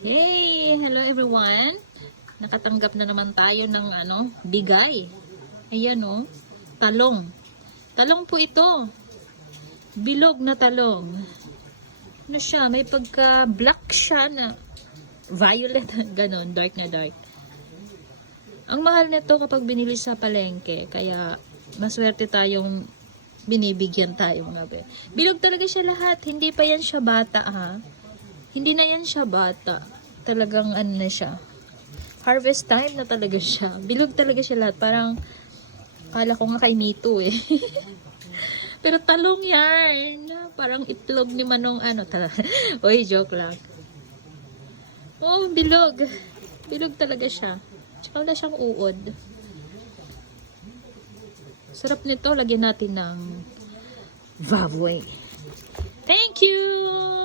Hey! Hello everyone! Nakatanggap na naman tayo ng bigay. Ayan talong. Talong po ito. Bilog na talong. Ano siya? May pagka-black siya na violet. Ganon, dark na dark. Ang mahal nito kapag binili sa palengke. Kaya maswerte tayong binibigyan tayo mga be. Bilog talaga siya lahat. Hindi pa yan siya bata ha. Hindi na yan siya bata. Talagang na siya. Harvest time na talaga siya. Bilog talaga siya lahat. Parang, kala ko nga kay Nito eh. Pero talong yan. Parang itlog ni Manong Uy, joke lang. Oh, bilog. Bilog talaga siya. Tsaka wala siyang uod. Sarap nito. Lagyan natin ng Vavoy. Thank you!